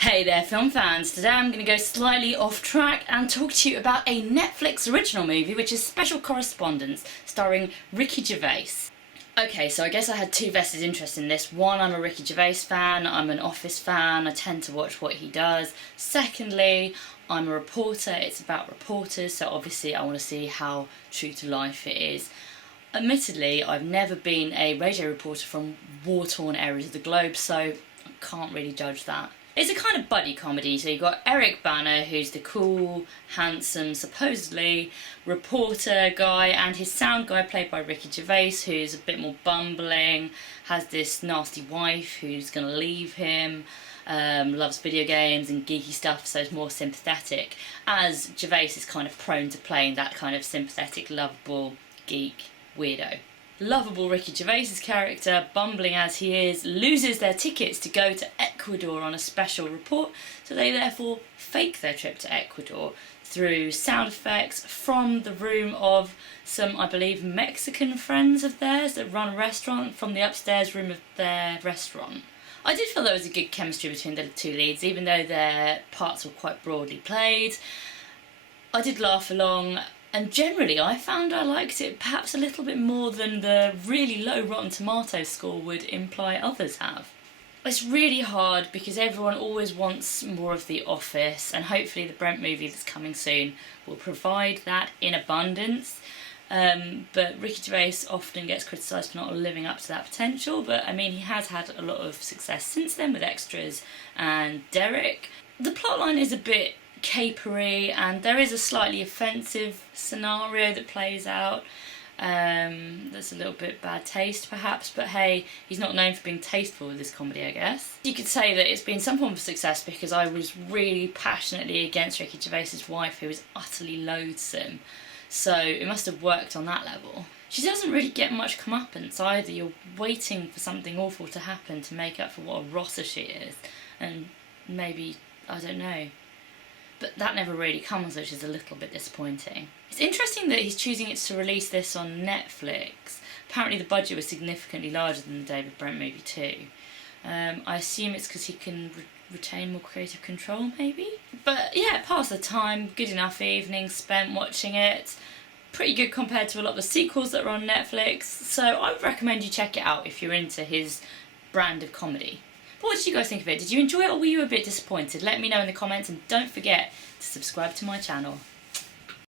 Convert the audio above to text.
Hey there film fans, today I'm going to go slightly off track and talk to you about a Netflix original movie which is Special Correspondents starring Ricky Gervais. Okay, so I guess I had two vested interests in this. One, I'm a Ricky Gervais fan, I'm an Office fan, I tend to watch what he does. Secondly, I'm a reporter, it's about reporters, so obviously I want to see how true to life it is. Admittedly, I've never been a radio reporter from war-torn areas of the globe, so I can't really judge that. It's a kind of buddy comedy, so you've got Bana, who's the cool, handsome, supposedly reporter guy, and his sound guy played by Ricky Gervais, who's a bit more bumbling, has this nasty wife who's going to leave him, loves video games and geeky stuff, so is more sympathetic, as Gervais is kind of prone to playing that kind of sympathetic, lovable, geek weirdo. Lovable Ricky Gervais' character, bumbling as he is, loses their tickets to go to Ecuador on a special report, so they therefore fake their trip to Ecuador through sound effects from the room of some, I believe, Mexican friends of theirs that run a restaurant, from the upstairs room of their restaurant. I did feel there was a good chemistry between the two leads, even though their parts were quite broadly played. I did laugh along. And generally I found I liked it perhaps a little bit more than the really low Rotten Tomatoes score would imply others have. It's really hard because everyone always wants more of The Office, and hopefully the Brent movie that's coming soon will provide that in abundance. But Ricky Gervais often gets criticised for not living up to that potential, but I mean he has had a lot of success since then with Extras and Derek. The plotline is a bit capery, and there is a slightly offensive scenario that plays out. That's a little bit bad taste perhaps, but hey, he's not known for being tasteful with this comedy, I guess. You could say that it's been some form of success because I was really passionately against Ricky Gervais' wife, who is utterly loathsome, so it must have worked on that level. She doesn't really get much comeuppance either. You're waiting for something awful to happen to make up for what a rotter she is, and maybe, I don't know, but that never really comes, which is a little bit disappointing. It's interesting that he's choosing it to release this on Netflix. Apparently the budget was significantly larger than the David Brent movie too. I assume it's because he can retain more creative control, maybe? But yeah, pass the time, good enough evening spent watching it. Pretty good compared to a lot of the sequels that are on Netflix, so I would recommend you check it out if you're into his brand of comedy. But what did you guys think of it? Did you enjoy it, or were you a bit disappointed? Let me know in the comments, and don't forget to subscribe to my channel.